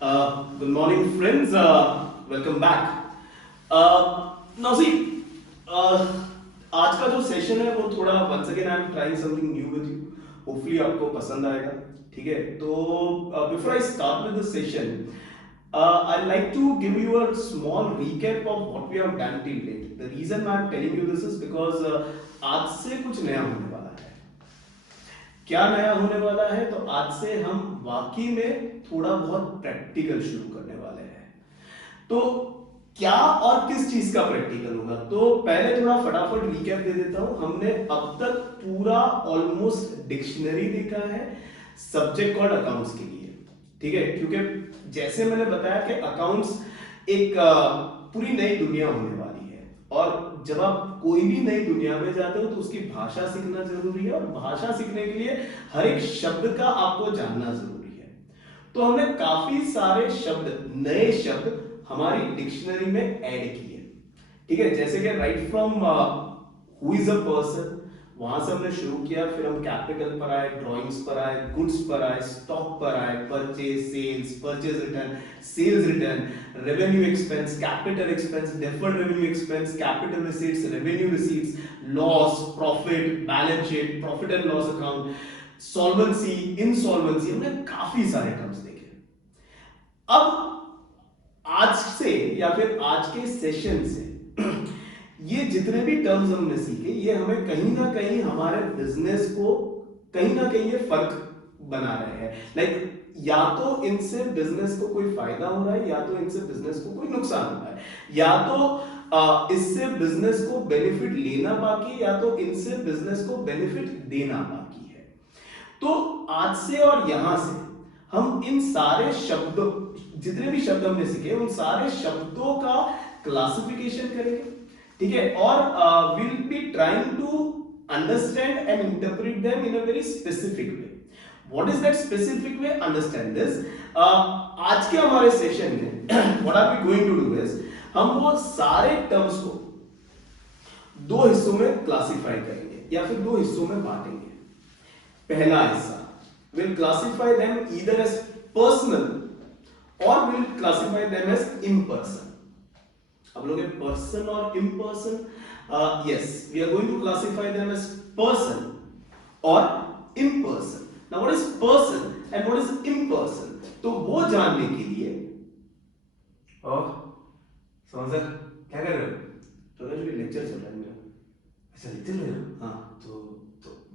Good morning, friends. Welcome back. Now see, uh, आज का जो सेशन है वो थोड़ा once again I'm trying something new with you. Hopefully आपको पसंद आएगा. ठीक है. तो before I start with the session, I'd like to give you a small recap of what we have done till date. The reason I'm telling you this is because आज से कुछ नया होने वाला है. क्या नया होने वाला है? तो आज से हम वाकई में थोड़ा बहुत प्रैक्टिकल शुरू करने वाले हैं. तो क्या और किस चीज का प्रैक्टिकल होगा? तो पहले थोड़ा फटाफट रिकैप दे देता हूं. हमने अब तक पूरा ऑलमोस्ट डिक्शनरी देखा है सब्जेक्ट कॉल्ड अकाउंट्स के लिए. ठीक है, क्योंकि जैसे मैंने बताया कि अकाउंट्स एक पूरी नई दुनिया होने वाली है, और जब आप कोई भी नई दुनिया में जाते हो तो उसकी भाषा सीखना जरूरी है, और भाषा सीखने के लिए हर एक शब्द का आपको जानना जरूरी है. तो हमने काफी सारे शब्द, नए शब्द हमारी डिक्शनरी में ऐड किए. ठीक है, जैसे कि right from who is a person, वहां से हमने शुरू किया. फिर हम कैपिटल पर आए, ड्राइंग्स पर आए, गुड्स पर आए, स्टॉक पर आए, purchase, sales, purchase return, sales return, revenue expense, capital expense, deferred revenue expense, capital receipts, revenue receipts, loss, profit, balance sheet, profit and loss account, solvency, insolvency. हमने काफी सारे टर्म्स देखे. अब आज से या फिर आज के सेशन से ये जितने भी टर्म्स हमने सीखे, ये हमें कहीं ना कहीं हमारे बिजनेस को कहीं ना कहीं ये फर्क बना रहे हैं. लाइक या तो इनसे बिजनेस को कोई फायदा हो रहा है, या तो इनसे बिजनेस को कोई नुकसान हो रहा है, या तो इससे बिजनेस को बेनिफिट लेना बाकी, या तो इनसे बिजनेस को बेनिफिट देना बाकी है. तो आज से और यहां से हम इन सारे शब्दों, जितने भी शब्द हमने सीखे, उन सारे शब्दों का क्लासिफिकेशन करेंगे. ठीक है, और will be trying to understand and interpret them in a very specific way. What is that specific way? Understand this. आज के हमारे सेशन में what are we going to do is, हम वो सारे टर्म्स को दो हिस्सों में क्लासिफाई करेंगे, या फिर दो हिस्सों में बांटेंगे. पहला हिस्सा, we'll classify them either as personal or we'll classify them as impersonal. अब लोग person और impersonal, yes, we are going to classify them as person or impersonal. Now what is person and what is impersonal? तो वो जानने के लिए, और समझ सर क्या कर रहे हो? तो जो लेक्चर चल रहा है मेरा. अच्छा, लेक्चर ले रहे हो? हाँ. तो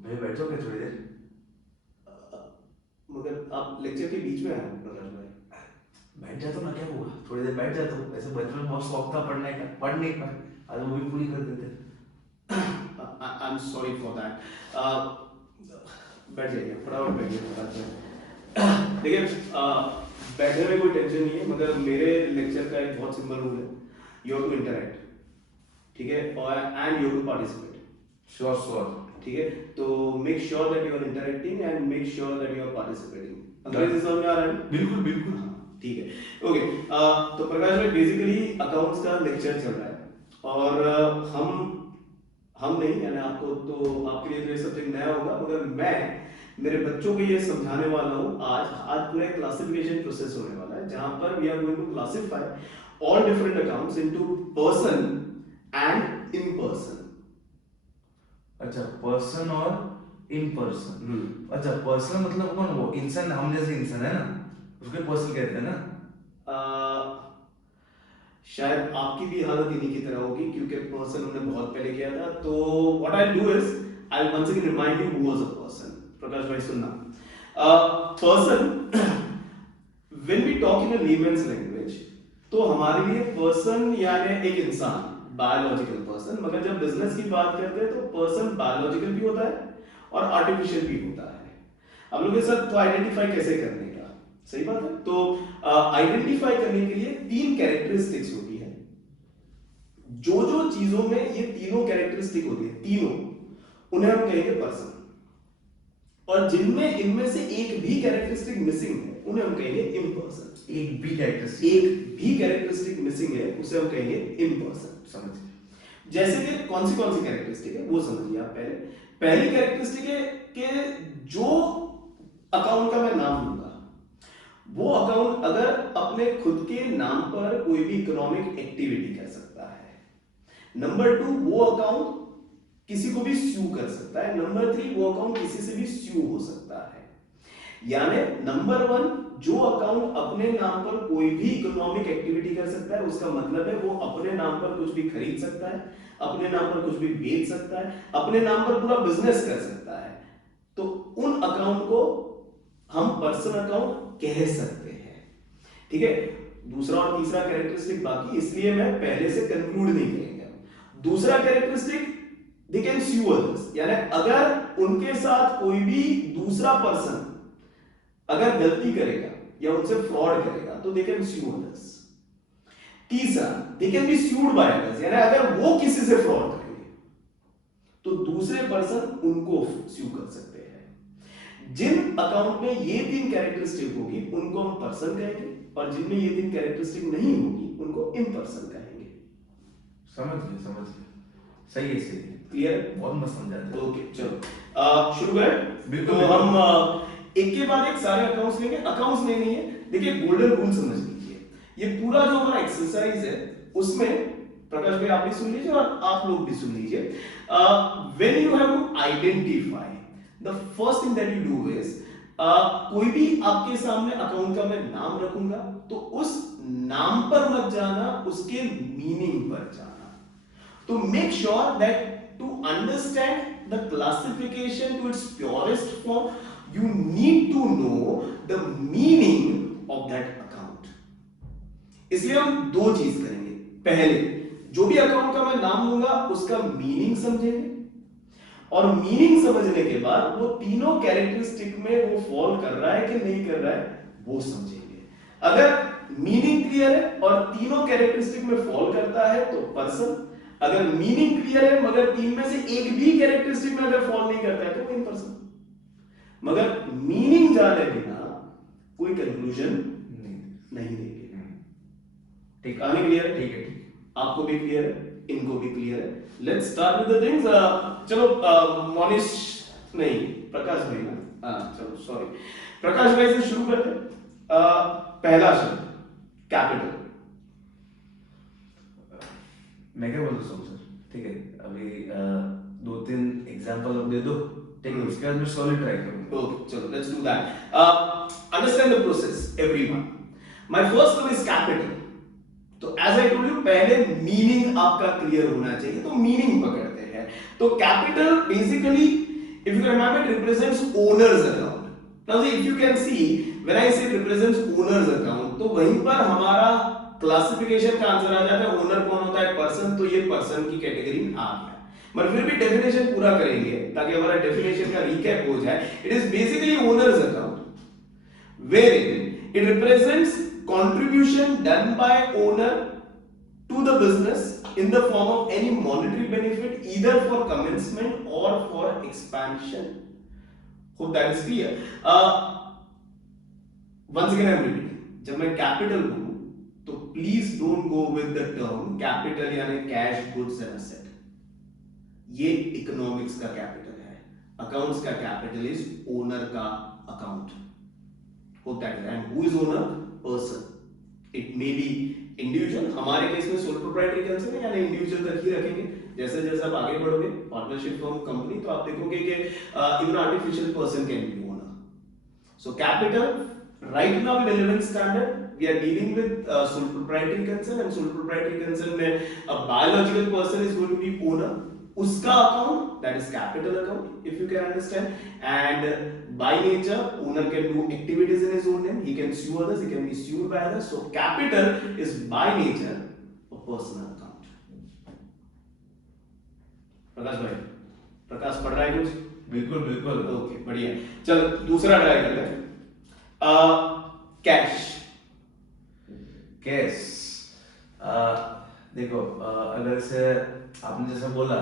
मैं बैठ जाऊँ क्या थोड़ी देर? मगर आप लेक्चर के बीच में आए प्रकाश भाई. बैठ जाता हूँ ना, क्या हुआ, थोड़ी देर बैठ जाता हूँ. ऐसे बचपन में बहुत शौक था पढ़ने का, पढ़ नहीं पाए, आज वो भी पूरी कर देते. I am sorry for that. बैठ जाइए, फटाफट बैठिए प्रकाश भाई. देखिए, बैठने में कोई टेंशन नहीं है, मगर मेरे लेक्चर का एक बहुत सिंपल रूल है. You have to interact. ठीक है, और and you have to participate. Sure sure. ठीक है, तो make sure that you are interacting and make sure that you are participating. अंग्रेजी समझ में आ रहा है? बिल्कुल बिल्कुल. ठीक है, ओके. तो प्रकाश भाई, बेसिकली अकाउंट्स का लेक्चर चल रहा है, और हम नहीं, यानी आपको तो आपके लिए तो ये सब्जेक्ट नया होगा, मगर मैं मेरे बच्चों को ये समझाने वाला हूँ. आज पूरा एक क्लासिफिकेशन प्रोसेस होने वाला है, जहां पर we are going to classify all different accounts into person and impersonal. अच्छा, पर्सन और इन पर्सन. अच्छा, पर्सन मतलब कौन? वो इंसान, हम जैसे इंसान है ना, उसको पर्सन कहते हैं ना. शायद आपकी भी हालत इन्हीं की तरह होगी, क्योंकि पर्सन हमने बहुत पहले किया था. तो what I do is, I will once again remind you who was a person. Prakash भाई सुनना, person when we talk in a layman's language, तो हमारे लिए पर्सन यानी एक इंसान, बायोलॉजिकल पर्सन. मगर जब बिजनेस की बात करते हैं तो पर्सन बायोलॉजिकल भी होता है और आर्टिफिशियल भी होता है. अब लोग सर तो आइडेंटिफाई कैसे करने का? सही बात है. तो आइडेंटिफाई करने के लिए तीन कैरेक्टरिस्टिक्स होती है. जो जो चीजों में ये तीनों कैरेक्टरिस्टिक होती है, तीनों, उन्हें हम कहेंगे पर्सन. और जिनमें इनमें से एक भी कैरेक्टरिस्टिक मिसिंग है, उन्हें हम कहेंगे इम्पर्सन. एक भी कैरेक्टरिस्टिक मिसिंग है, उसे हम कहेंगे इम्पर्सन. समझिए, जैसे कि कौन सी कैरेक्टरिस्टिक है वो समझिए आप. पहली कैरेक्टरिस्टिक है कि जो अकाउंट का मैं नाम लूंगा, वो अकाउंट अगर अपने खुद के नाम पर कोई भी इकोनॉमिक एक्टिविटी कर सकता है। नंबर 2, वो अकाउंट किसी को भी स्यू कर सकता है। नंबर 3, वो अकाउंट किसी से भी स्यू हो सकता है। यानी नंबर 1, जो अकाउंट अपने नाम पर कोई भी इकोनॉमिक एक्टिविटी कर सकता है, उसका मतलब है वो अपने नाम पर कुछ भी खरीद सकता है, अपने नाम पर कुछ भी बेच सकता है, अपने नाम पर पूरा बिजनेस कर सकता है। तो उन अकाउंट को हम पर्सनल अकाउंट कह सकते हैं। ठीक है, दूसरा और तीसरा कैरेक्टरिस्टिक बाकी, इसलिए मैं पहले से कंक्लूड नहीं करेंगे। दूसरा characteristic, they can sue others, यानी अगर उनके साथ कोई भी दूसरा पर्सन अगर गलती करेगा या उनसे फ्रॉड करेगा तो दे कैन स्यू अदर्स। तीसरा, they can be sued by others, यानी अगर वो किसी से फ्रॉड करेंगे तो दूसरे पर्सन उनको स्यू कर सकते हैं। जिन अकाउंट में ये 3 कैरेक्टरिस्टिक होगी उनको हम पर्सन कहेंगे, और जिनमें ये 3 कैरेक्टरिस्टिक नहीं होगी उनको इम्पर्सन कहेंगे। समझ गए, सही है, सही है, क्लियर, बहुत मस्त समझा। ओके, चलो शुरू करें। तो हम एक के बाद एक सारे अकाउंट्स लेंगे। अकाउंट्स लेने हैं, देखिए गोल्डन रूल समझ लीजिए। ये पूरा जो हमारा एक्सरसाइज है उसमें प्रकाश भाई आप भी सुन लीजिए और आप लोग भी सुन लीजिए। When you have to identify, the first thing that you do is, कोई भी आपके सामने अकाउंट का मैं नाम रखूंगा तो उस नाम पर मत जाना, उसके मीनिंग पर जाना। तो make sure that to understand the classification to its purest form, you need to know the meaning of that account. इसलिए हम 2 चीज करेंगे। पहले, जो भी अकाउंट का मैं नाम लूंगा उसका मीनिंग समझेंगे, और मीनिंग समझने के बाद वो तीनों कैरेक्टरिस्टिक में वो फॉल कर रहा है कि नहीं कर रहा है वो समझेंगे। अगर मीनिंग क्लियर है और तीनों कैरेक्टरिस्टिक में फॉल करता है तो पर्सन, अगर मीनिंग क्लियर है मगर 3 में से एक भी कैरेक्टरिस्टिक में अगर फॉल नहीं करता है तो इम्पर्सन। मगर मीनिंग जाने बिना कोई कंक्लूजन नहीं देंगे। ठीक, कहानी क्लियर है? ठीक है, आपको भी क्लियर है, इनको भी क्लियर है। Let's start with the things. चलो मोनिश नहीं, प्रकाश भाई ना, चलो सॉरी, प्रकाश भाई से शुरू करते हैं। पहला शब्द कैपिटल। मैं क्या बोलता हूँ सर? ठीक है, अभी 2-3 एग्जांपल अब दे दो, ठीक है, उसके बाद मैं सॉलिड ट्राई करूंगा। ओके, चलो let's do that. Understand the process everyone. My first one is capital. तो एज आई टोल्ड यू, पहले मीनिंग आपका क्लियर होना चाहिए, तो मीनिंग पकड़ते हैं। तो capital basically, if you can remember, it represents owners account. Now if you can see, when I से रिप्रेजेंट्स ओनर्स अकाउंट, तो वहीं पर हमारा क्लासिफिकेशन का आंसर आ जाता है। ओनर कौन होता है? पर्सन। तो ये पर्सन की कैटेगरी में आ गया। मगर फिर भी डेफिनेशन पूरा करेंगे ताकि हमारा डेफिनेशन का रिकैप हो जाए। It is basically owners account wherein it represents contribution done by owner to the business in the form of any monetary benefit, either for commencement or for expansion. Hope that is clear. Once again I am repeating, जब मैं capital बोलूं तो please don't go with the term capital यानी cash, goods and asset. ये economics का capital है। Accounts का capital is owner का अकाउंट होता है। And who is owner? Person. It may be individual, हमारे केस में सोल प्रोप्राइटरी कंसर्न है, यानी इंडिविजुअल तक ही रखेंगे। जैसे जैसे आप आगे बढ़ोगे पार्टनरशिप फर्म, कंपनी, तो आप देखोगे कि even artificial person can be owner. So capital right now relevant standard we are dealing with sole proprietary concern, and sole proprietary concern में a biological person is going to be owner, उसका account, that is capital account, if you can understand. And by nature owner can do activities in his own name, he can sue others, he can be sued by others. So capital is by nature a personal account. प्रकाश भाई, प्रकाश पढ़ रहा है कुछ? बिल्कुल बिल्कुल, okay बढ़िया। चलो दूसरा ट्राई कर लें। कैश। कैश, देखो, अगर से आपने जैसा बोला,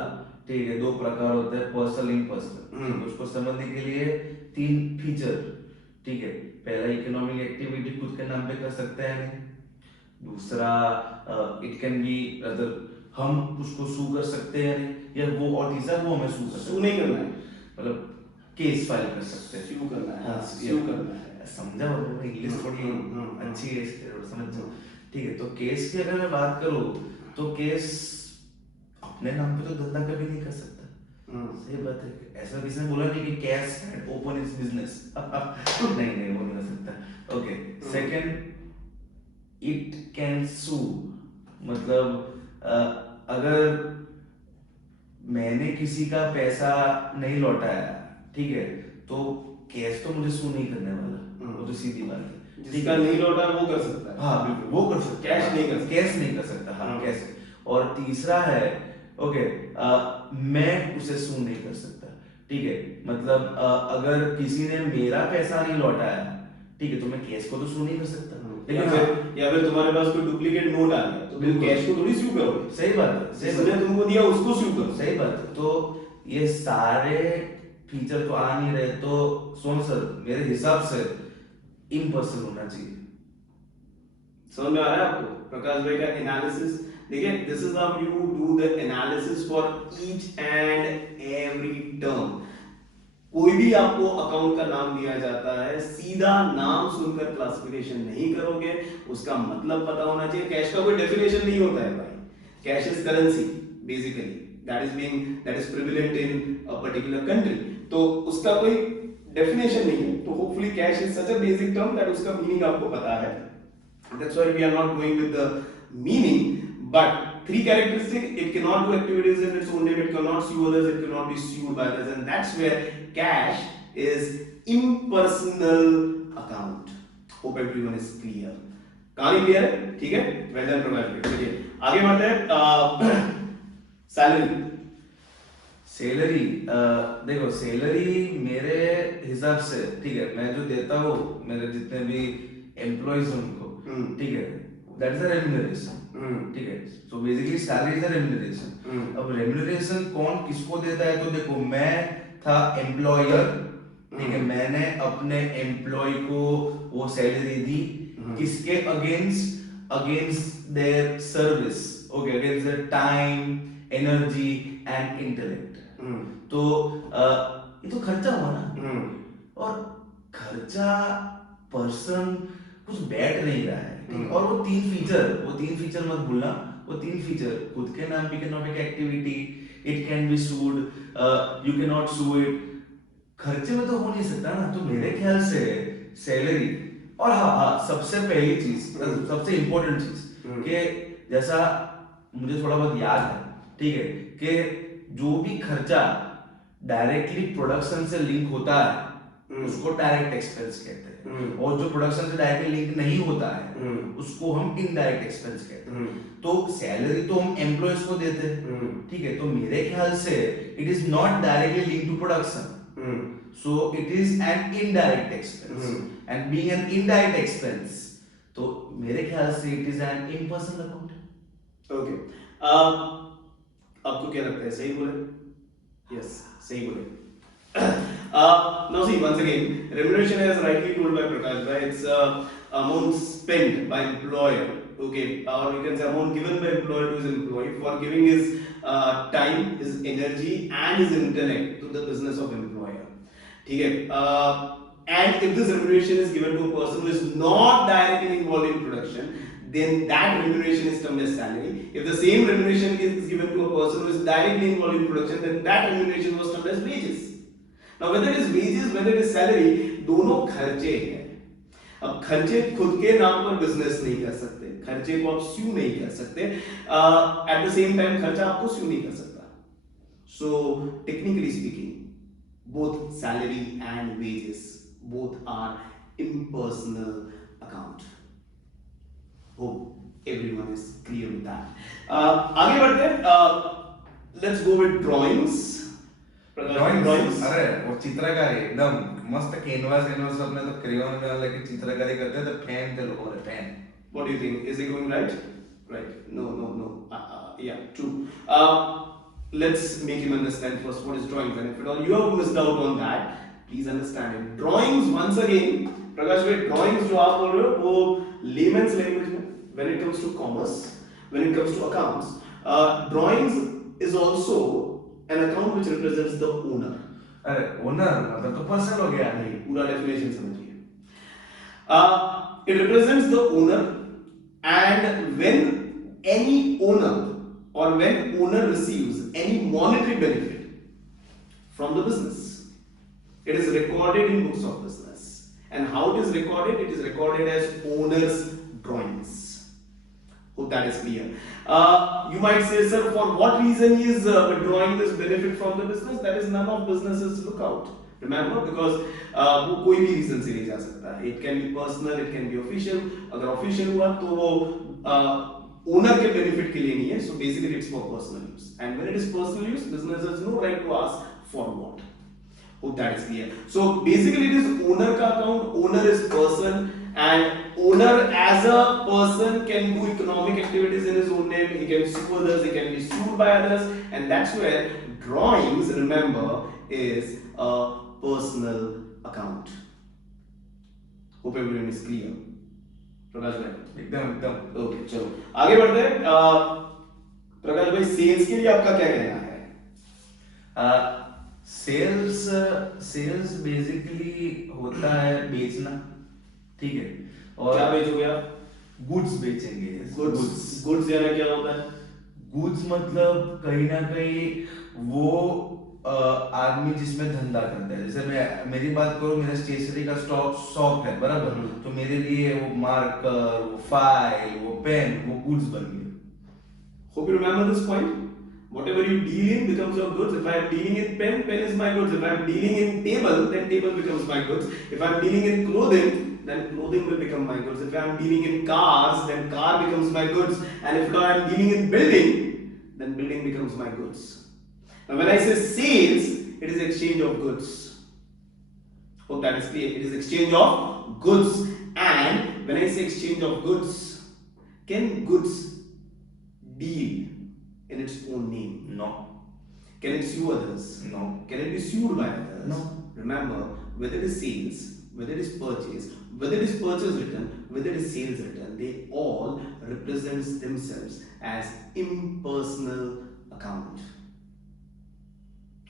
ठीक है, 2 प्रकार होते हैं, पर्सनल, इम्पर्सनल। उसको समझने के लिए 3 फीचर, ठीक है। पहला, इकोनॉमिक एक्टिविटी खुद के नाम पे कर सकते हैं। दूसरा, इट कैन बी अदर, हम उसको सू कर सकते हैं, या वो, और तीसरा, वो हमें सू कर सकते हैं। सू नहीं करना है, मतलब केस फाइल कर सकते हैं, सू करना है। हाँ, सू करना है, समझा होगा, इंग्लिश थोड़ी अच्छी है इसलिए थोड़ा समझ जाओ। ठीक है, तो केस की अगर मैं बात करूँ तो केस अपने नाम पे तो धंधा कभी नहीं कर सकता। सही बात है, ऐसा किसी ने बोला नहीं कि cash had open is business नहीं नहीं, वो नहीं हो सकता। Okay, second, it can sue, मतलब अगर मैंने किसी का पैसा नहीं लौटाया, ठीक है, तो कैश तो मुझे सू नहीं करने वाला, वो तो सीधी बात है। जिसका नहीं लौटा वो कर सकता है। हाँ बिल्कुल, वो कर सकता है, कैश नहीं कर सकता। कैश नहीं कर सकता, हाँ कैश। और तीसरा है, ओके, मैं उसे सू नहीं कर सकता। ठीक है, मतलब अगर किसी ने मेरा पैसा नहीं लौटाया, ठीक है, तो मैं कैश को तो सू नहीं कर सकता। या फिर तुम्हारे पास कोई डुप्लीकेट नोट आ गया तो तुम कैश को थोड़ी सू करोगे। सही बात है, जिसने तुमको दिया उसको सू करो। सही बात है। तो ये सारे फीचर तो आ नहीं रहे, तो सोन सर मेरे हिसाब से इम्पर्सनल होना चाहिए। समझ में आ रहा है आपको प्रकाश भाई का एनालिसिस? देखिए, this is how you do the analysis for each and every term. कोई भी आपको अकाउंट का नाम दिया जाता है, सीधा नाम सुनकर क्लासिफिकेशन नहीं करोगे, उसका मतलब पता होना चाहिए। कैश का कोई डेफिनेशन नहीं होता है भाई। Cash is currency basically, that is prevalent in a particular country, तो उसका कोई डेफिनेशन नहीं है। तो hopefully cash is such a basic term that उसका मीनिंग आपको पता है। That's why we are not going with the meaning, but three characteristics: it cannot do activities in its own name, it cannot sue others, it cannot be sued by others, and that's where cash is impersonal account. Hope everyone is clear. कहानी clear है? ठीक है, well done प्रकाश भाई। चलिए आगे बढ़ते हैं। Salary, salary, देखो सैलरी मेरे हिसाब से, ठीक है, मैं जो देता हूँ मेरे जितने भी एम्प्लॉइज उनको, ठीक है, दैट इज अ रेम्यूनरेशन। ठीक है, so basically salary is a remuneration. अब रेम्यूनरेशन कौन किसको देता है? तो देखो, मैं था एम्प्लॉयर, ठीक है, मैंने अपने एम्प्लॉय को वो सैलरी दी, किसके against? Against their service, okay, against their time, energy and intellect. तो ये तो खर्चा हुआ ना, और खर्चा पर्सन कुछ बैठ नहीं रहा है, ठीक? और वो तीन फीचर मत भूलना, वो तीन फीचर खुद के नाम पे economic activity, it can be sued, you can not sue it, खर्चे में तो हो नहीं सकता ना। तो मेरे ख्याल से सैलरी, और हाँ सबसे पहली चीज, सबसे इंपॉर्टेंट चीज कि जैसा मुझे थोड़ा बहुत याद है, ठीक है, कि जो भी खर्चा डायरेक्टली प्रोडक्शन से लिंक होता है उसको डायरेक्ट एक्सपेंस कहते हैं, और जो प्रोडक्शन से डायरेक्टली लिंक नहीं होता है उसको हम इनडायरेक्ट एक्सपेंस कहते हैं। तो सैलरी तो हम एम्प्लॉयज को देते हैं, ठीक है, तो मेरे ख्याल से it is not directly link to production, so it is an indirect expense, and being an indirect expense, तो मेरे ख्याल से it is an impersonal account. Okay. आपको क्या लगता है, सही बोले? Yes, सही बोले। Now see, once again, remuneration as rightly told by Prakash bhai, it's amount spent by employer, okay, or you can say amount given by employer to his employee for giving his time, his energy and his intellect to the business of employer. ठीक है, and if this remuneration is given to a person who is not directly involved in production, then that remuneration is termed as salary. If the same remuneration is given to a person who is directly involved in production, then that remuneration was termed as wages. Now whether it is wages, whether it is salary, दोनों खर्चे हैं। अब खर्चे खुद के नाम पर business नहीं कर सकते, खर्चे को आप स्यू नहीं कर सकते, एट द सेम टाइम खर्चा आपको स्यू नहीं कर सकता। So technically speaking, both salary and wages, both are impersonal account. Hope everyone is clear with that. आगे बढ़ते हैं, let's go with drawings. Drawings, अरे वो चित्रकारी एकदम मस्त कैनवास अपने तो क्रेयॉन में वाला की चित्रकारी करते थे, फैन थे लोगों ने, fan. What do you think? Is it going right? Right. No. Yeah, true. Let's make him understand first what is drawings, and if at all you have missed out on that, please understand it. Drawings, once again, Prakash bhai, drawings जो आप बोल रहे हो वो layman's language में, when it comes to commerce, when it comes to accounts, drawings is also an account which represents the owner. अरे owner मतलब तो पर्सन हो गया। नहीं, पूरा definition समझिए। It represents the owner, and when any owner or when owner receives any monetary benefit from the business, it is recorded in books of business. And how it is recorded? It is recorded as owner's drawings. Hope that is clear. You might say, sir, for what reason he is withdrawing this benefit from the business? That is none of businesses look out. Remember, because वो कोई भी reason से नहीं जा सकता है. It can be personal, it can be official. अगर official हुआ तो वो ओनर के बेनिफिट के लिए नहीं है. So basically it's for personal use. And when it is personal use, business has no right to ask for what. Hope that is clear. So basically it is owner का account. Owner is person, and owner as a person can do economic activities in his own name. He can sue others, he can be sued by others, and that's where drawings, remember, is a personal account. Hope everyone is clear. प्रकाश भाई एकदम okay, चलो आगे बढ़ते हैं. प्रकाश भाई, sales के लिए आपका क्या कहना है? सेल्स बेसिकली होता है बेचना, ठीक है. और क्या बेचोगे आप? गुड्स बेचेंगे. गुड्स यानी क्या होता है? गुड्स मतलब कहीं ना कहीं वो आदमी जिसमें धंधा करता है. जैसे मैं मेरी बात करूं, मेरा स्टेशनरी का शॉप है, बराबर. तो मेरे लिए वो मार्कर, वो फाइल, वो पेन, वो गुड्स बन गए. Hope you remember this point. Whatever you deal in becomes your goods. If I am dealing in pen, pen is my goods. If I am dealing in table, then table becomes my goods. If I am dealing in clothing, then clothing will become my goods. If I am dealing in cars, then car becomes my goods. And if I am dealing in building, then building becomes my goods. Now when I say sales, it is exchange of goods. Hope that is clear. It is exchange of goods. And when I say exchange of goods, can goods deal in its own name? No. Can it sue others? No. Can it be sued by others? No. Remember, whether it is sales, whether it is purchase, whether it is purchase return, whether it is sales return, they all represents themselves as impersonal account.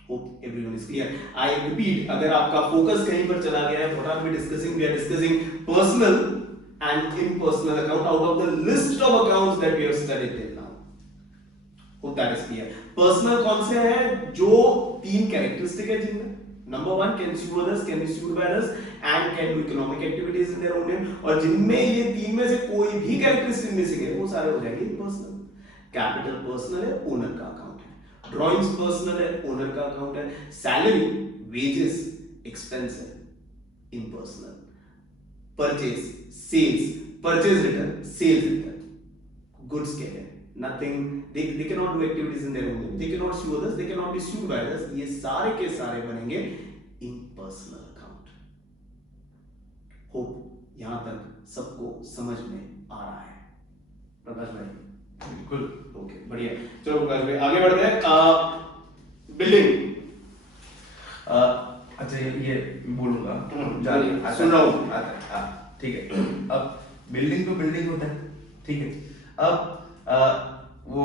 Hope everyone is clear. I repeat, अगर आपका focus कहीं पर चला गया है, what are we discussing? We are discussing personal and impersonal account out of the list of accounts that we have studied till now. Hope that is clear. Personal कौन से हैं? जो तीन characteristic है जिनमें number one, can sue others, can be sued by others, and can do economic activities in their own name. और जिनमें ये तीन में से कोई भी characteristic मिसिंग है, वो सारे हो जाएंगे impersonal. Capital personal है, owner का account है. Drawings personal है, owner का account है. Salary, wages, expense है, impersonal. Purchase, sales, purchase return, sales return. Goods के हैं. Nothing, they cannot do activities in their own name. They cannot sue others. They cannot be sued by others. ये सारे के सारे बनेंगे impersonal account. Hope यहाँ तक सबको समझ में आ रहा है. प्रकाश भाई बिल्कुल. ओके, बढ़िया. चलो प्रकाश भाई आगे बढ़ते हैं. बिल्डिंग. अच्छा ये बोलूंगा. सुन रहा हूँ. ठीक है. अब बिल्डिंग तो बिल्डिंग होता है, ठीक है. अब वो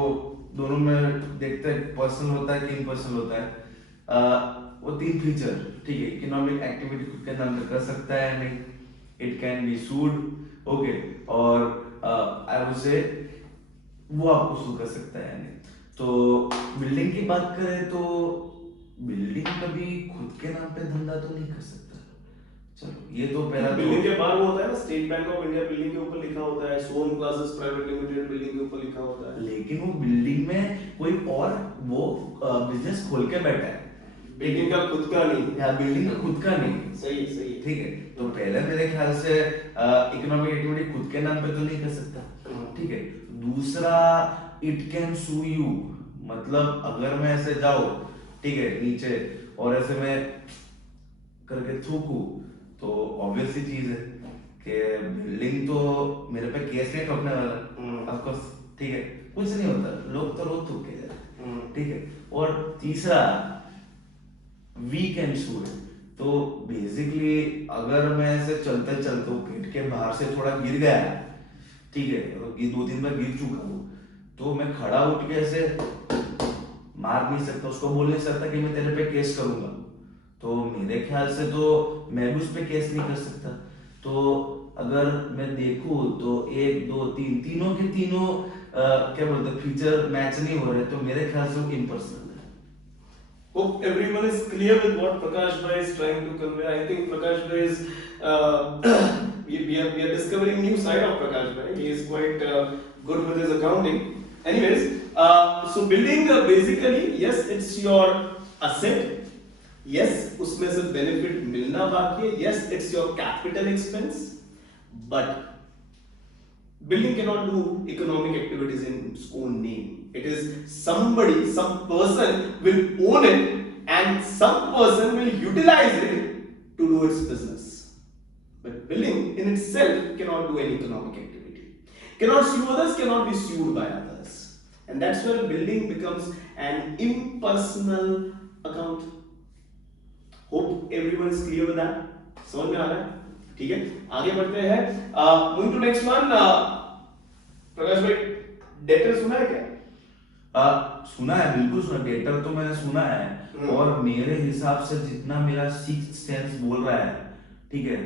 दोनों में देखते हैं पर्सनल होता है कि इम्पर्सनल होता है. वो तीन फीचर, ठीक है. इकोनॉमिक एक्टिविटी खुद के नाम पे कर सकता है नहीं. It can be sued, okay. और आई वुड से वो आपको सू कर सकता है नहीं. तो बिल्डिंग की बात करें तो बिल्डिंग कभी खुद के नाम पे धंधा तो नहीं कर सकता. चलो ये तो पहला. बिल्डिंग के बाहर वो होता है ना, state bank of India building के ऊपर लिखा होता है, सोम क्लासेस प्राइवेट लिमिटेड बिल्डिंग के ऊपर लिखा होता है. लेकिन वो बिल्डिंग में कोई और वो बिजनेस खोल के बैठा है. बिल्डिंग का खुद का नहीं. या बिल्डिंग का खुद का नहीं. सही सही, ठीक है. तो पहले मेरे ख्याल से इकोनॉमिक एक्टिविटी खुद के नाम पे तो नहीं कर सकता, ठीक है. दूसरा, इट कैन सू यू. मतलब अगर मैं ऐसे जाऊं, ठीक है, नीचे और ऐसे मैं करके थूकूं, तो ऑब्वियसली चीज है कि बिल्डिंग तो मेरे पे केस नहीं ठोकने वाला, ऑफ कोर्स, ठीक है. कुछ नहीं होता, लोग तो रोज थूक के जाते, ठीक है. और तीसरा, वी कैन सू है. तो बेसिकली अगर मैं ऐसे चलते चलते गेट के बाहर से थोड़ा गिर गया, ठीक है, ये 2-3 बार गिर चुका हूँ, तो मैं खड़ा उठ के ऐसे मार नहीं सकता, उसको बोल नहीं सकता कि मैं तेरे पे केस करूंगा. तो मेरे ख्याल से तो मैं भी उस पे केस नहीं कर सकता. तो अगर मैं देखूं तो एक दो तीन तीनों के तीनों क्या बोलते हैं फीचर मैच नहीं हो रहे, तो मेरे ख्याल से वो इम्पर्सनल है। Hope everyone is clear with what Prakash Bhai is trying to convey. I think Prakash Bhai is we are discovering new side of Prakash Bhai. He is quite good with his accounting. Anyways, so building basically yes, it's your asset. Yes, उसमें से benefit मिलना बाकी है. Yes, it's your capital expense. But building cannot do economic activities in its own name. It is somebody, some person will own it and some person will utilize it to do its business. But building in itself cannot do any economic activity. Cannot sue others, cannot be sued by others. And that's where building becomes an impersonal account. Hope everyone is clear with that. समझ में आ रहा है? ठीक है, आगे बढ़ते हैं. Moving to next one. प्रकाश भाई, डेटर सुना है क्या? सुना है, बिल्कुल सुना. डेटर तो मैंने सुना है, और मेरे हिसाब से जितना मेरा सिक्स्थ सेंस बोल रहा है, ठीक है,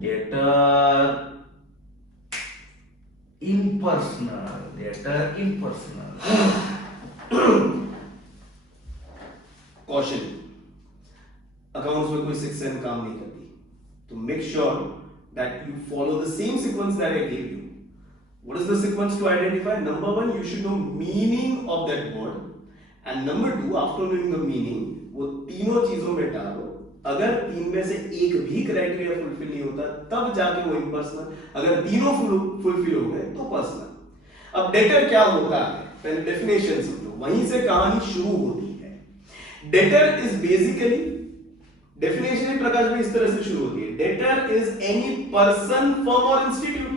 डेटर इम्पर्सनल. कॉशन, अकाउंट्स में कोई सिक्स सेंस काम नहीं करती. तो make sure that you follow the same sequence that I gave you. What is the sequence to identify? Number one, you should know meaning of that word, and number two, after knowing the meaning, वो तीनों चीजों में डालो. अगर तीन में से एक भी क्राइटेरिया फुलफिल नहीं होता, तब जाके वो इम्पर्सनल. अगर तीनों फुलफिल हो गए तो पर्सनल. अब डेटर क्या होता है, पहले डेफिनेशन समझो, वहीं से कहानी शुरू होती है. डेटर इज बेसिकली, डेफिनेशन प्रकाश में इस तरह से शुरू होती है. Debtor is any person, firm और इंस्टीट्यूट.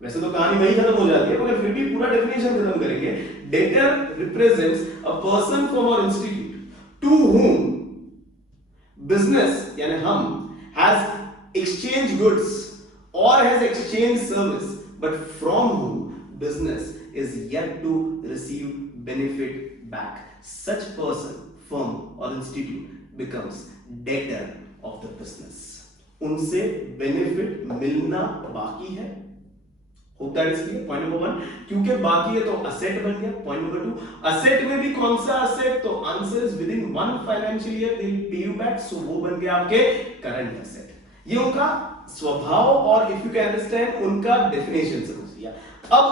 वैसे तो कहानी वहीं खत्म हो जाती है, मगर फिर भी पूरा डेफिनेशन खत्म करेंगे. Debtor represents a person, firm और इंस्टीट्यूट टू whom बिजनेस यानी हम हैज एक्सचेंज गुड्स और has exchange service, but from whom business is yet to receive benefit back. Such person, firm और institute becomes debtor of the business. उनसे benefit मिलना बाकी है. Hope that is clear. Point number one, क्योंकि बाकी है तो असेट बन गया. Point number two, असेट में भी कौन सा असेट, तो answer is within 1 financial year they will pay you back. So वो बन गया आपके करंट असेट. ये उनका स्वभाव और इफ यू कैन अंडरस्टैंड उनका डेफिनेशन समझ लिया. अब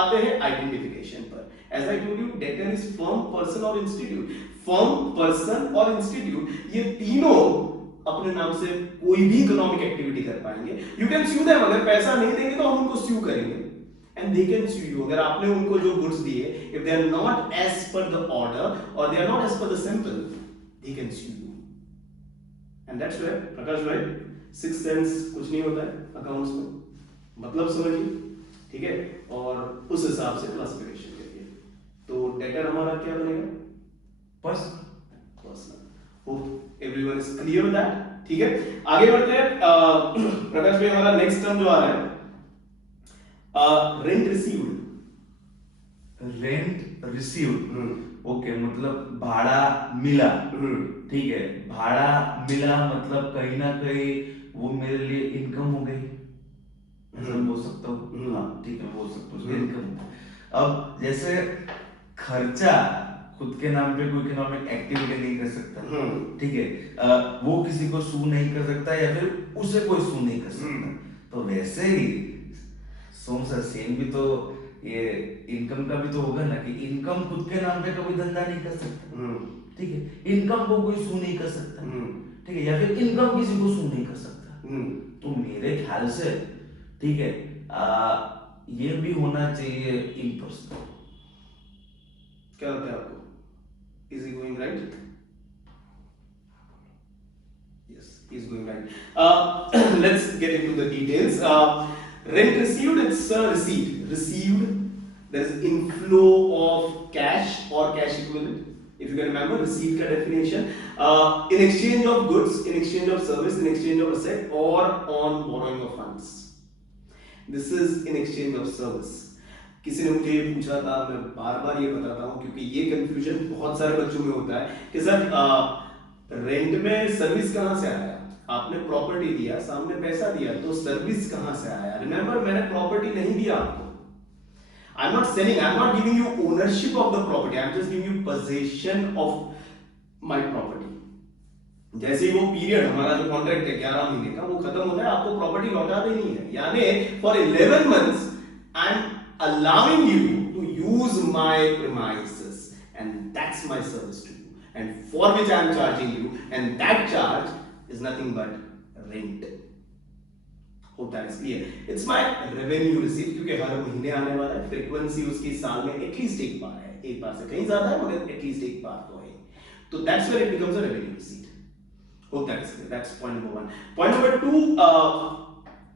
आते हैं आइडेंटिफिकेशन पर. As I told you, debtor is firm, person और इंस्टीट्यूट. फर्म, पर्सन और इंस्टीट्यूट, ये तीनों अपने नाम से कोई भी इकोनॉमिक एक्टिविटी कर पाएंगे. You can sue them. अगर पैसा नहीं देंगे तो हम उनको स्यू करेंगे and they can sue you. अगर आपने उनको जो गुड्स दिए, if they are not as per the order और they are not as per the sample, they can sue you. And that's where Prakash भाई, सिक्स सेंस कुछ नहीं होता है अकाउंट्स में. मतलब समझिए, ठीक है, और उस हिसाब से क्लासिफिकेशन करिए. तो डेटर हमारा क्या बनेगा, personal. Hope everyone is clear with that. ठीक है, आगे बढ़ते हैं. प्रकाश भाई, हमारा नेक्स्ट टर्म जो आ रहा है, rent received. Rent received, okay, मतलब भाड़ा मिला. ठीक है, भाड़ा मिला मतलब कहीं ना कहीं वो मेरे लिए इनकम हो गई, ऐसा बोल सकता हूँ. हाँ ठीक है, बोल सकता हूँ इनकम. अब जैसे खर्चा खुद के नाम पे कोई इकोनॉमिक एक्टिविटी नहीं कर सकता, ठीक है, वो किसी को सू नहीं कर सकता या फिर उसे कोई सू नहीं कर सकता. तो वैसे ही सोम सर सेम भी तो ये इनकम का भी तो होगा ना, कि इनकम खुद के नाम पे कोई धंधा नहीं कर सकता. ठीक है, इनकम को कोई सू नहीं कर सकता. ठीक है, या फिर इनकम किसी को सू नहीं कर सकता. तो मेरे ख्याल से, ठीक है, ये भी होना चाहिए इम्पर्सनल. क्या लगता है आपको? Is he going right? Yes, he's going right. Let's get into the details. Rent received, it's a receipt. Received, there is inflow of cash or cash equivalent. If you can remember, receipt का definition. In exchange of goods, in exchange of service, in exchange of asset, or on borrowing of funds. This is in exchange of service. किसी ने मुझे ये पूछा था, मैं बार बार ये बताता हूँ क्योंकि ये कंफ्यूजन बहुत सारे बच्चों में होता है कि सर रेंट में सर्विस कहां से आया? आपने प्रॉपर्टी दिया, सामने पैसा दिया, तो सर्विस कहां से आया? रिमेंबर, मैंने प्रॉपर्टी नहीं दिया आपको. I am not selling, I am not giving you ownership of the property, I am just giving you position of my property. जैसे ही वो पीरियड, हमारा जो कॉन्ट्रैक्ट है 11 महीने का, वो खत्म होता है, आपको प्रॉपर्टी लौटा देनी है. यानी for 11 months I am allowing you to use my premises, and that's my service to you, and for which I am charging you, and that charge is nothing but rent. Hope that is clear. It's my revenue receipt, क्योंकि हर महीने आने वाला है. Frequency उसकी साल में at least एक बार है, एक बार से कहीं ज्यादा है, मगर एटलीस्ट एक बार तो है. तो that's where it becomes a revenue receipt. Hope that is clear. That's point number one. Point number two,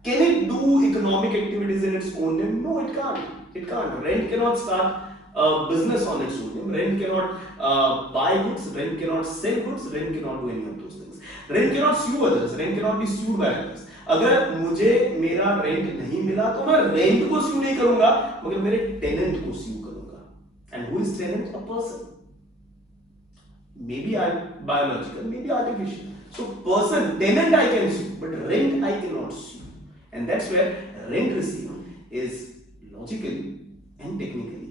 can it do economic activities in its own name? No, it can't. It can't. Rent cannot start a business on its own name. Rent cannot buy goods. Rent cannot sell goods. Rent cannot do any of those things. Rent cannot sue others. Rent cannot be sued by others. अगर मुझे मेरा rent नहीं मिला तो मैं rent को स्यू नहीं करूंगा, मगर मेरे टेनेंट को स्यू करूंगा. And who is tenant? A person. Maybe biological, maybe artificial. So person, tenant I can sue, but rent I cannot sue. And that's where rent received is logically and technically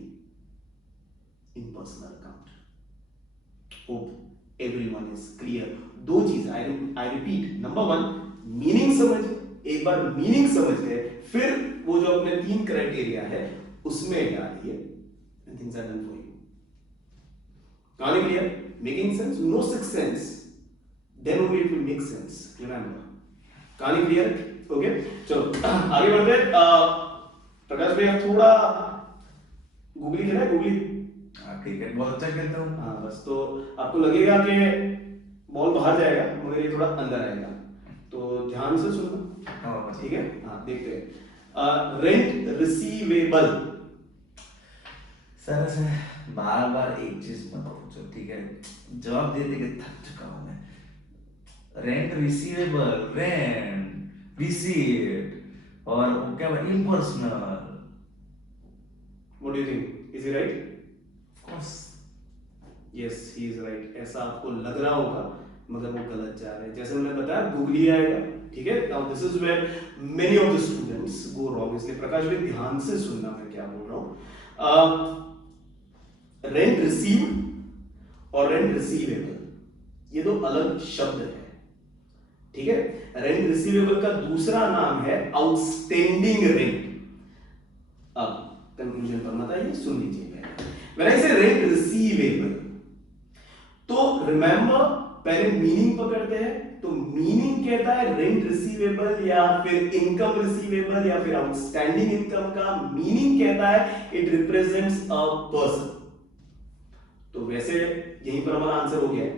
impersonal account. Hope everyone is clear. दो चीज I repeat. Number one, meaning समझ. एक बार meaning समझ गए, फिर वो जो अपने 3 क्राइटेरिया है उसमें डालिए, and things are done for you. Are you clear? Making sense? No sixth sense. Then only it will make sense. Remember. कहानी क्लियर? ओके, चलो आगे बढ़ते हैं. प्रकाश भैया थोड़ा गूगली खेला है? गूगली क्रिकेट बहुत अच्छा खेलता हूँ. हाँ, बस तो आपको लगेगा कि बॉल बाहर जाएगा, मगर ये थोड़ा अंदर आएगा, तो ध्यान से सुनना. ठीक है? हाँ, देखते हैं. Rent receivable. सर बार बार एक चीज मत पूछो, ठीक है? जवाब देते कि थक चुका हूं मैं. रेंट रिसीवेबल, रेंट रिसीव्ड, और क्या impersonal. What do you think? Is he right? Of course yes, he is right. ऐसा आपको लग रहा होगा, मगर वो गलत जा रहे हैं. जैसे मैंने बताया, गूगली आएगा. ठीक है? Now this is where many of the students go wrong. इसलिए प्रकाश भाई ध्यान से सुनना मैं क्या बोल रहा हूं. रेंट रिसीव्ड और रेंट रिसीवेबल, ये दो अलग शब्द है. ठीक है? रेंट रिसीवेबल का दूसरा नाम है आउटस्टैंडिंग रेंट. अब कंक्लूजन पर मत आइए, सुन लीजिए. व्हेन आई से रेंट रिसीवेबल, तो रिमेंबर पहले मीनिंग पकड़ते हैं. तो मीनिंग कहता है रेंट रिसीवेबल या फिर इनकम रिसीवेबल या फिर आउटस्टैंडिंग इनकम का मीनिंग कहता है इट रिप्रेजेंट्स अ पर्सन. तो वैसे यहीं पर हमारा आंसर हो गया है,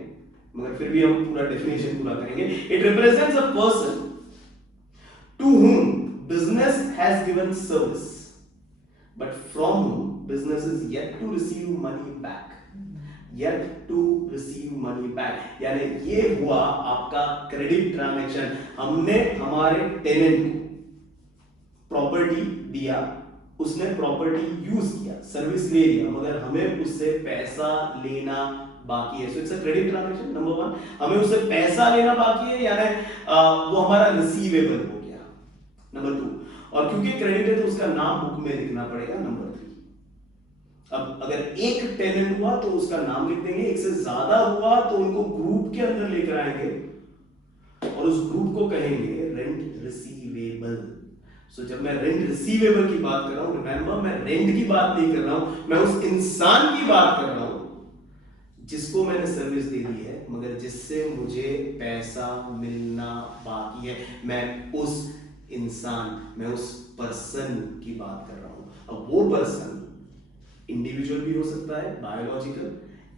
मगर फिर भी हम पूरा डेफिनेशन पूरा करेंगे. It represents a person to whom business has given service but from whom business is yet to receive money back. Yet to receive money back, यानी ये हुआ आपका क्रेडिट ट्रांजैक्शन. हमने हमारे टेनेंट को प्रॉपर्टी दिया, उसने प्रॉपर्टी यूज किया, सर्विस ले लिया, मगर हमें उससे पैसा लेना बाकी है. So it's a credit transaction. Number 1, हमें उससे पैसा लेना बाकी है, यानी वो हमारा रिसीवेबल हो गया. नंबर 2, और क्योंकि क्रेडिट है तो उसका नाम बुक में लिखना पड़ेगा. नंबर 3, अब अगर एक टेनेंट हुआ तो उसका नाम लिख देंगे, एक से ज्यादा हुआ तो उनको ग्रुप के अंदर लेकर आएंगे और उस ग्रुप को कहेंगे रेंट रिसीवेबल. सो जब मैं रेंट रिसीवेबल की बात कर रहा हूं, रिमेंबर मैं रेंट की बात नहीं कर रहा हूं, मैं उस इंसान की बात कर रहा हूं जिसको मैंने सर्विस दे दी है, मगर जिससे मुझे पैसा मिलना बाकी है. मैं उस इंसान, मैं उस पर्सन की बात कर रहा हूं. अब वो पर्सन इंडिविजुअल भी हो सकता है, बायोलॉजिकल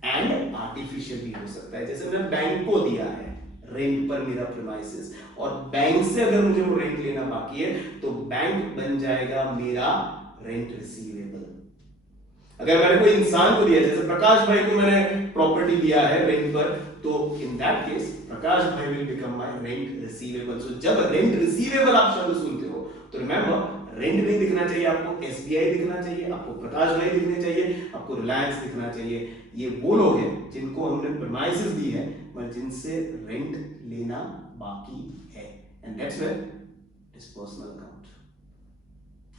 एंड आर्टिफिशियल भी हो सकता है. जैसे मैंने बैंक को दिया है रेंट पर मेरा प्रीमाइसेस, और बैंक से अगर मुझे वो रेंट लेना बाकी है तो बैंक बन जाएगा मेरा रेंट रिसीवेबल. अगर मैंने कोई इंसान को दिया, जैसे प्रकाश भाई को मैंने प्रॉपर्टी दिया है रेंट पर, तो इन दैट केस प्रकाश भाई will become my rent receivable. So जब रेंट रिसीवेबल आप शब्द सुनते हो तो रिमेंबर रेंट नहीं दिखना चाहिए, आपको एसबीआई दिखना चाहिए, आपको प्रकाश भाई दिखने चाहिए, आपको रिलायंस दिखना चाहिए। ये वो लोग हैं जिनको हमने प्रमाइसेस दी है पर जिनसे रेंट लेना बाकी है, and that's where it is personal account.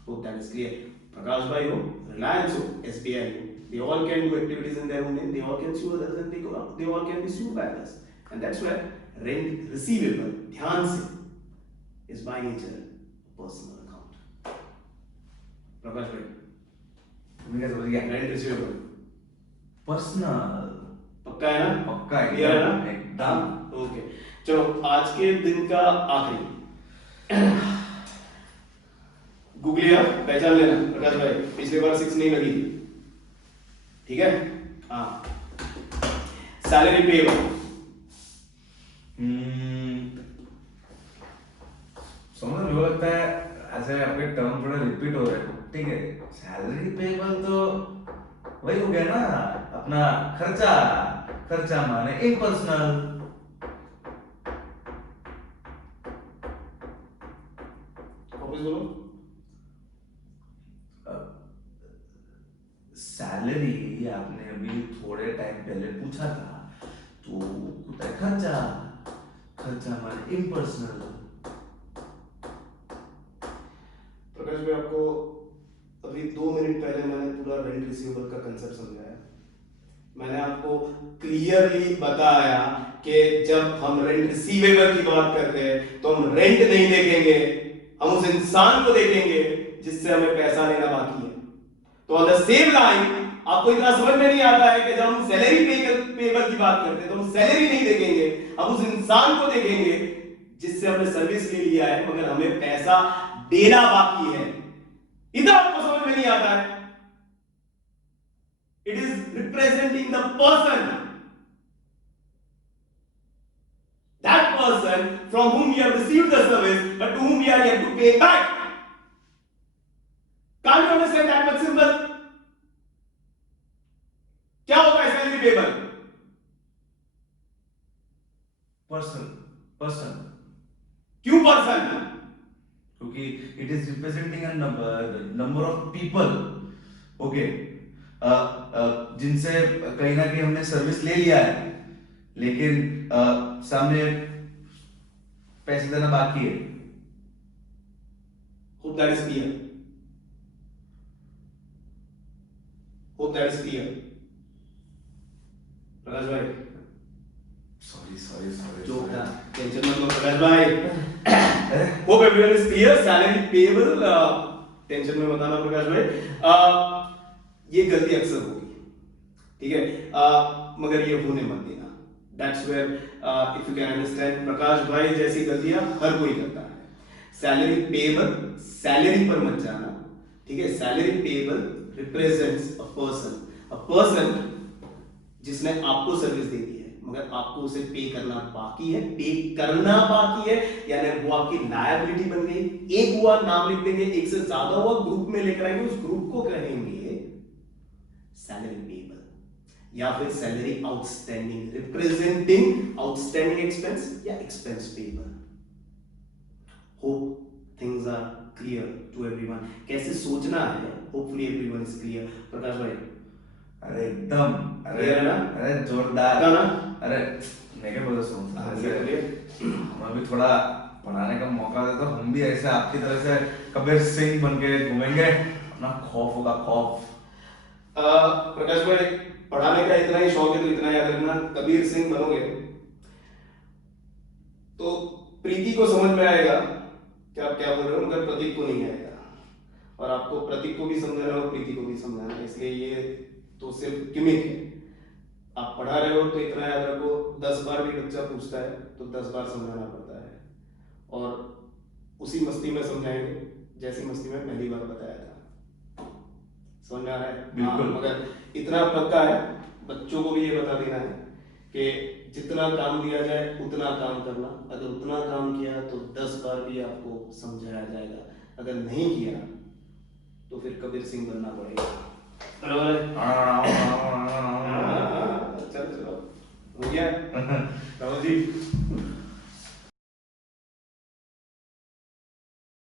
Hope that is clear. Prakash भाई हो, रिलायंस हो, एसबीआई हो, they all can do activities in their own name, they all can sue others and they all can be sued by others, and that's where rent receivable, ध्यान से, is by nature personal account। प्रकाश भाई तुमने क्या समझ गया? Rent receivable personal पक्का है ना? पक्का है, क्लियर है ना? एकदम। ओके, चलो आज के दिन का आखिरी गूगलिया पहचान लेना प्रकाश भाई, पिछली बार 6 नहीं लगी, ठीक है? हाँ, सैलरी पेबल। समझ मुझे लगता है ऐसे आपके टर्म थोड़ा रिपीट हो रहे हैं, ठीक है? सैलरी पेबल तो वही हो गया ना, अपना खर्चा, खर्चा माने इम्पर्सनल। वापस बोलो। सैलरी आपने अभी थोड़े टाइम पहले पूछा था, तो होता है खर्चा, खर्चा माने इम्पर्सनल। प्रकाश भाई आपको अभी 2 मिनट पहले मैंने पूरा रेंट रिसीवेबल का कंसेप्ट समझाया। मैंने आपको क्लियरली बताया कि जब हम रेंट रिसीवेबल की बात करते हैं तो हम रेंट नहीं देखेंगे, हम उस इंसान को देखेंगे जिससे हमें पैसा लेना बाकी है। तो ऑन द सेम लाइन आपको इतना समझ में नहीं आता है कि जब हम सैलरी पेबल की बात करते हैं तो हम सैलरी नहीं देखेंगे, हम उस इंसान को देखेंगे जिससे हमने सर्विस ले लिया है मगर हमें पैसा देना बाकी है। इतना आपको समझ में नहीं आता है। It is representing the person, that person from whom we have received the service but to whom we are yet to pay back. Can't you understand that much simple? क्या होता है सैलरी पेबल? Person, person. क्यों person? क्योंकि it is representing a number of people, okay, जिनसे कहीं ना कहीं हमने सर्विस ले लिया है लेकिन सामने पैसे देना बाकी है। Hope that is clear. Hope that is clear. प्रकाश भाई, सॉरी सॉरी सॉरी जो था टेंशन मत लो प्रकाश भाई। Hope everyone is clear. Salary payable, tension में बताना प्रकाश भाई। ये गलती अक्सर होगी, ठीक है? मगर ये होने मत देना। That's where if you can understand, प्रकाश भाई जैसी गलतियां हर कोई करता है। सैलरी पेबल, सैलरी पर मत जाना, ठीक है? Salary payable represents a person जिसने आपको सर्विस दे दी है मगर आपको उसे पे करना बाकी है, पे करना बाकी है, यानी वो आपकी लायबिलिटी बन गई। एक हुआ, नाम लिख देंगे, एक से ज्यादा हुआ, ग्रुप में लेकर आएंगे, उस ग्रुप को कहेंगे सैलरी पेबल या फिर salary outstanding, representing outstanding expense या expense payable. Hope things are clear to everyone. कैसे सोचना है, hopefully everyone is clear. Prakash भाई, अरे एकदम, अरे क्लियर है ना? अरे जोरदार ना? अरे मैं क्या बोल रहा हूँ, क्लियर। हमें भी थोड़ा पढ़ाने का मौका दे तो हम भी ऐसे आपकी तरह से कबीर सिंह बन के घूमेंगे, अपना खौफ होगा, खौफ। प्रकाश भाई, पढ़ाने का इतना ही शौक है तो इतना याद रखना, कबीर सिंह बनोगे तो प्रीति को समझ में आएगा कि आप क्या बोल रहे हो मगर प्रतीक को नहीं आएगा, और आपको प्रतीक को भी समझाना और प्रीति को भी समझाना है, इसलिए ये तो सिर्फ गिमिक है। आप पढ़ा रहे हो तो इतना याद रखो, 10 बार भी बच्चा पूछता है तो 10 बार समझाना पड़ता है, और उसी मस्ती में समझाएंगे जैसी मस्ती में पहली बार बताया था। समझ में आ रहा है? बिल्कुल। मगर इतना पक्का है, बच्चों को भी ये बता देना है कि जितना काम दिया जाए उतना काम करना, अगर उतना काम किया तो 10 बार भी आपको समझाया जाएगा, अगर नहीं किया तो फिर कबीर सिंह बनना पड़ेगा। बराबर है? चलो चलो, हो गया राहुल जी।